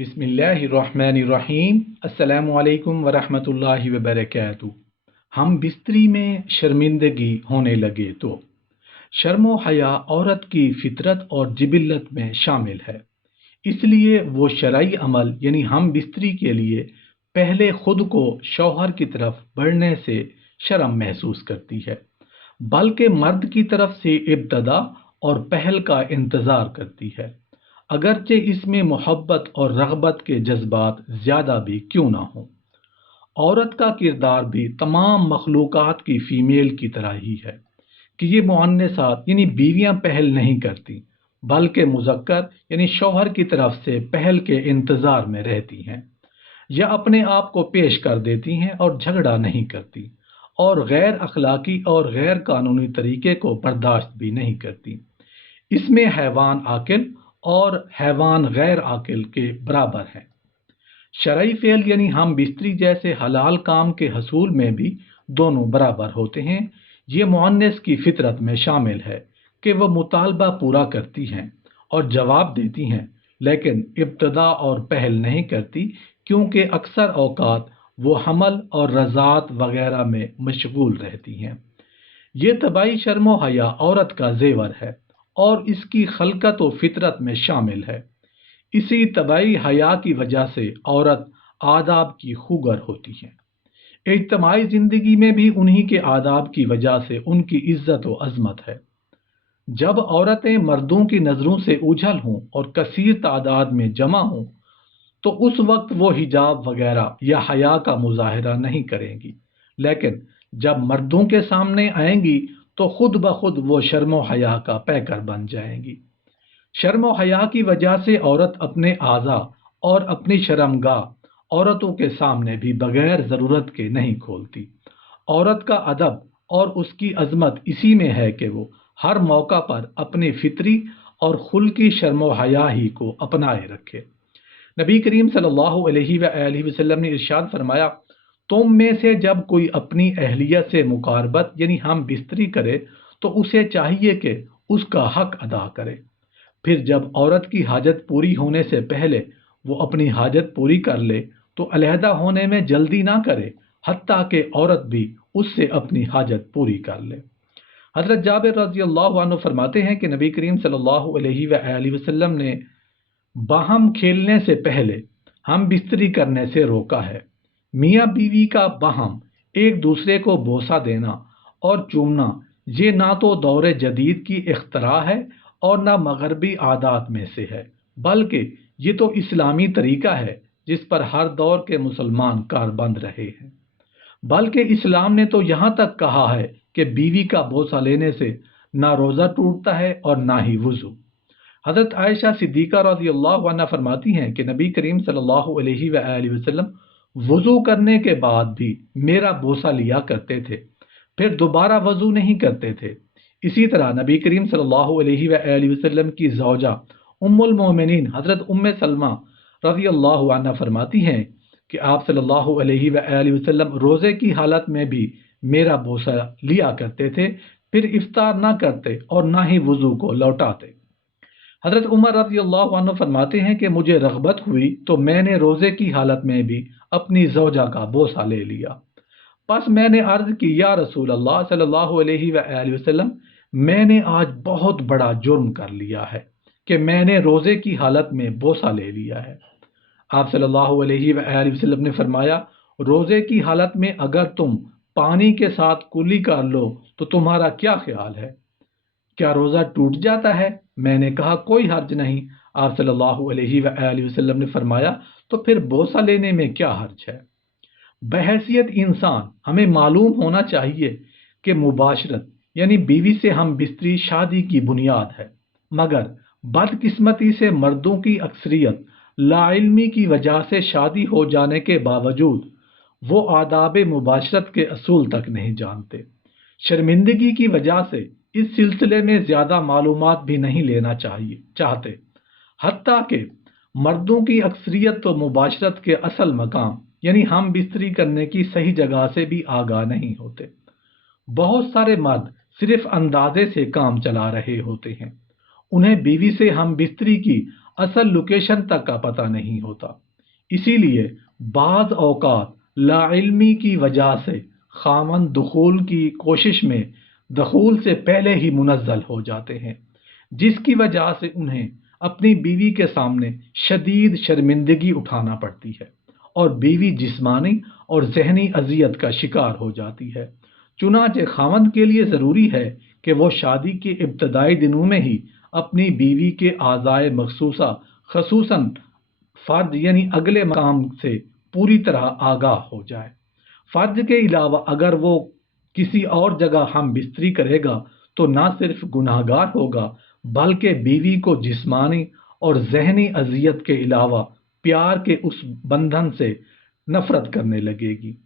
बिस्मिल्लाहिर्रहमानिर्रहीम। अस्सलामु अलैकुम वरहमतुल्लाहि वबरकातुहू। हम बिस्तरी में शर्मिंदगी होने लगे तो शर्म व हया औरत की फितरत और जिबिल्लत में शामिल है। इसलिए वो शरई अमल यानी हम बिस्तरी के लिए पहले खुद को शौहर की तरफ बढ़ने से शर्म महसूस करती है, बल्कि मर्द की तरफ से इब्तदा और पहल का इंतज़ार करती है, अगरचे इसमें मोहब्बत और रग़बत के जज्बात ज़्यादा भी क्यों ना हों। औरत का किरदार भी तमाम मखलूक़ात की फ़ीमेल की तरह ही है कि ये मुअन्नसात यानी बीवियाँ पहल नहीं करती, बल्कि मुज़क्कर यानी शौहर की तरफ से पहल के इंतज़ार में रहती हैं, या अपने आप को पेश कर देती हैं और झगड़ा नहीं करती, और गैर अखलाकी और गैर कानूनी तरीके को बर्दाश्त भी नहीं करती। इसमें हैवान आकिल और हैवान गैर आकिल के बराबर हैं। शरई फ़ेल यानी हम बिस्तरी जैसे हलाल काम के हसूल में भी दोनों बराबर होते हैं। ये मुअन्नस की फितरत में शामिल है कि वह मुतालबा पूरा करती हैं और जवाब देती हैं, लेकिन इब्तदा और पहल नहीं करती, क्योंकि अक्सर औकात वो हमल और रज़ात वगैरह में मशगूल रहती हैं। ये तबाई शर्म व हया औरत का जेवर है और इसकी खलकत व फितरत में शामिल है। इसी तबाई हया की वजह से औरत आदाब की खूगर होती है। इज्तमाई ज़िंदगी में भी उन्हीं के आदाब की वजह से उनकी इज्जत व अजमत है। जब औरतें मर्दों की नज़रों से उछल हों और कसीर तादाद में जमा हों, तो उस वक्त वो हिजाब वगैरह या हया का मुजाहरा नहीं करेंगी, लेकिन जब मर्दों के सामने आएंगी तो खुद ब खुद वो शर्म व हया का पैकर बन जाएंगी। शर्म व हया की वजह से औरत अपने आज़ा और अपनी शर्मगाह औरतों के सामने भी बगैर ज़रूरत के नहीं खोलती। औरत का अदब और उसकी अजमत इसी में है कि वो हर मौका पर अपनी फितरी और खुल्की शर्म व हया ही को अपनाए रखे। नबी करीम सल्लल्लाहु अलैहि वसल्लम ने इरशाद फरमाया, तुम में से जब कोई अपनी अहलियत से मुकारबत यानी हम बिस्तरी करे तो उसे चाहिए कि उसका हक अदा करे। फिर जब औरत की हाजत पूरी होने से पहले वो अपनी हाजत पूरी कर ले तो अलहदा होने में जल्दी ना करे, हत्ता कि औरत भी उससे अपनी हाजत पूरी कर ले। हज़रत जाबिर रज़ी अल्लाह अन्हु फरमाते हैं कि नबी करीम सल्लल्लाहु अलैहि वसल्लम ने बाहम खेलने से पहले हम बिस्तरी करने से रोका है। मियाँ बीवी का बाहम एक दूसरे को बोसा देना और चूमना ये ना तो दौरे जदीद की इख्तरा है और ना मगरबी आदात में से है, बल्कि ये तो इस्लामी तरीका है जिस पर हर दौर के मुसलमान कारबंद रहे हैं। बल्कि इस्लाम ने तो यहाँ तक कहा है कि बीवी का बोसा लेने से ना रोज़ा टूटता है और ना ही वुज़ू। हज़रत आयशा सिद्दीक़ा रज़ी अल्लाह अन्हा फरमाती हैं कि नबी करीम सल्लल्लाहु अलैहि वसल्लम वुज़ू करने के बाद भी मेरा बोसा लिया करते थे, फिर दोबारा वज़ू नहीं करते थे। इसी तरह नबी करीम सल्लल्लाहु अलैहि वसल्लम की ज़ौजा उम्मुल मोमिनीन हज़रत उम्मे सलमा रज़ी अल्लाह अन्हा फरमाती हैं कि आप सल्लल्लाहु अलैहि वसल्लम रोज़े की हालत में भी मेरा बोसा लिया करते थे, फिर इफ्तार ना करते और ना ही वज़ू को लौटाते। हज़रत उमर रज़ी अल्लाह अन्हु फरमाते हैं कि मुझे रग़बत हुई तो मैंने रोज़े की हालत में भी अपनी ज़ौजा का बोसा ले लिया। बस मैंने अर्ज़ की, या रसूल अल्लाह सल्लल्लाहु अलैहि वसल्लम, मैंने आज बहुत बड़ा जुर्म कर लिया है कि मैंने रोज़े की हालत में बोसा ले लिया है। आप सल्लल्लाहु अलैहि वसल्लम ने फरमाया, रोज़े की हालत में अगर तुम पानी के साथ कुली कर लो तो तुम्हारा क्या ख्याल है, क्या रोज़ा टूट जाता है? मैंने कहा, कोई हर्ज नहीं। आप सल्लल्लाहु अलैहि वसल्लम ने फरमाया, तो फिर बोसा लेने में क्या हर्ज है? बहैसियत इंसान हमें मालूम होना चाहिए कि मुबाशरत यानी बीवी से हम बिस्तरी शादी की बुनियाद है, मगर बदकिस्मती से मर्दों की अक्सरियत लाइल्मी की वजह से शादी हो जाने के बावजूद वो आदाब मुबाशरत के असूल तक नहीं जानते। शर्मिंदगी की वजह से इस सिलसिले में ज़्यादा मालूमात भी नहीं लेना चाहते। हत्ता कि मर्दों की अक्सरियत तो मुबाशरत के असल मकाम यानी हम बिस्तरी करने की सही जगह से भी आगाह नहीं होते। बहुत सारे मर्द सिर्फ अंदाजे से काम चला रहे होते हैं। उन्हें बीवी से हम बिस्तरी की اصل لوکیشن تک کا پتہ نہیں ہوتا۔ اسی لیے بعض اوقات لاعلمی کی وجہ سے خاوند دخول کی کوشش میں دخول سے پہلے ہی منزل ہو جاتے ہیں، جس کی وجہ سے انہیں اپنی بیوی کے سامنے شدید شرمندگی اٹھانا پڑتی ہے اور بیوی جسمانی اور ذہنی اذیت کا شکار ہو جاتی ہے۔ چنانچہ خاوند کے لیے ضروری ہے کہ وہ شادی کے ابتدائی دنوں میں ہی اپنی بیوی کے اعضائے مخصوصہ خصوصاً فرج یعنی اگلے مقام سے پوری طرح آگاہ ہو جائے۔ فرج کے علاوہ اگر وہ کسی اور جگہ ہم بستری کرے گا تو نہ صرف گناہ گار ہوگا بلکہ بیوی کو جسمانی اور ذہنی اذیت کے علاوہ پیار کے اس بندھن سے نفرت کرنے لگے گی۔